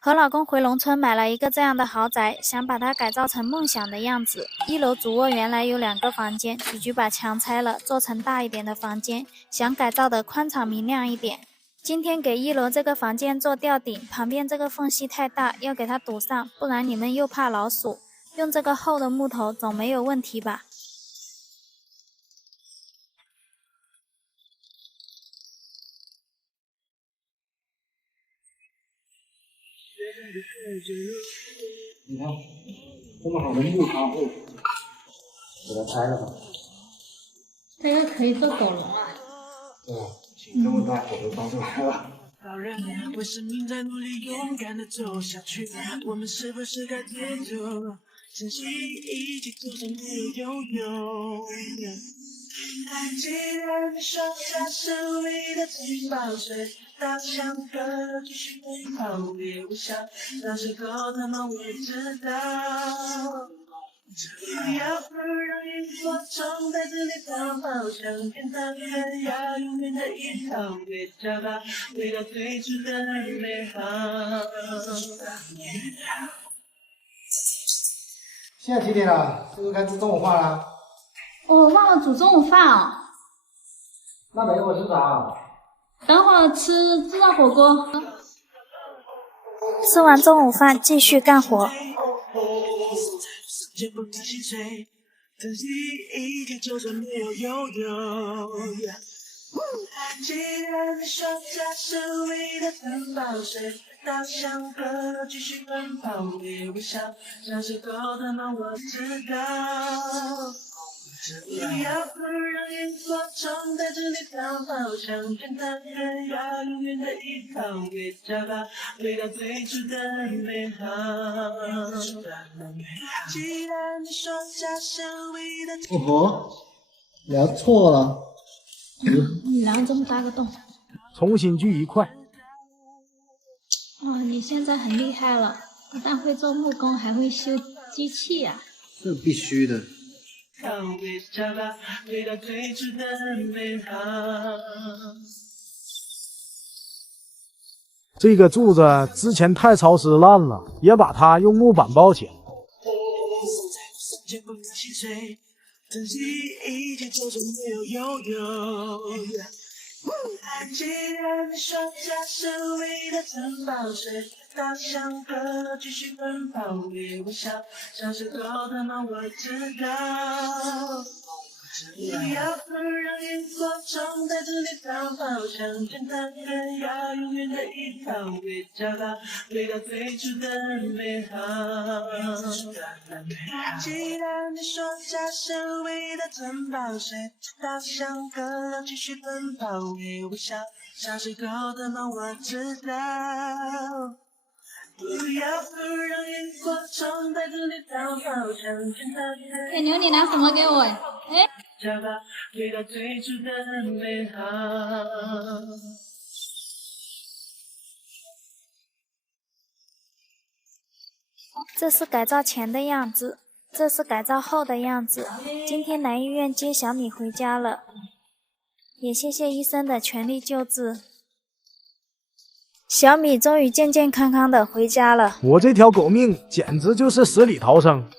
和老公回农村买了一个这样的豪宅，想把它改造成梦想的样子。一楼主卧原来有2个房间，居居把墙拆了，做成大一点的房间，想改造的宽敞明亮一点。今天给1楼这个房间做吊顶，旁边这个缝隙太大，要给它堵上，不然你们又怕老鼠。用这个厚的木头总没有问题吧？你看，这么好的木窗户，给它拆了吧。这个可以做狗笼啊。对，这么大火都烧出来了。为生命在努力，勇敢的走下去。我们是不是该跌头，珍惜一起走上没有拥有？既然你说家是唯一的城堡，谁大象哥继续奔跑，别微笑，那时候他们会知道。要不让萤火虫在这里逃跑，向天堂更要永远的依靠，别找到回到最初的美好。现在几点了？是不是该吃中午饭了？我忘了煮中午饭哦，那等一会儿吃啥？等会儿吃自热火锅。吃完中午饭继续干活。就不敢心碎，珍惜一切，就算没有拥有。既然你说家是唯一的城堡，谁大象哥继续奔跑，别微笑，小时候的梦我知道。要不让萤火虫在这里逃跑，向天堂更要永远的依靠，别找到回到最初的美好。既然你说家是唯一的哦吼，聊错了。你量这么大个洞。重新聚一块。哦，你现在很厉害了，不但会做木工，还会修机器呀。这必须的。别找到回到最初的美好。这个柱子之前太潮湿烂了，也把它用木板包起来。不敢心碎，珍惜一切，就算没有拥有。既然你说家是唯一的城堡，谁大象哥继续奔跑，别微笑，小时候的梦我知道。要不让萤火虫在这里逃跑，向天堂更要永远的依靠，别找到回到最初的美好。既然你说家是唯一的城堡，谁大象哥要继续奔跑，别微笑，小时候的梦我知道。要不让萤火虫在这里逃跑，向天堂更哎，牛，你拿什么给我？哎，找到回到最初的美好。这是改造前的样子，这是改造后的样子。今天来医院接小米回家了，也谢谢医生的全力救治。小米终于健健康康的回家了。我这条狗命简直就是死里逃生。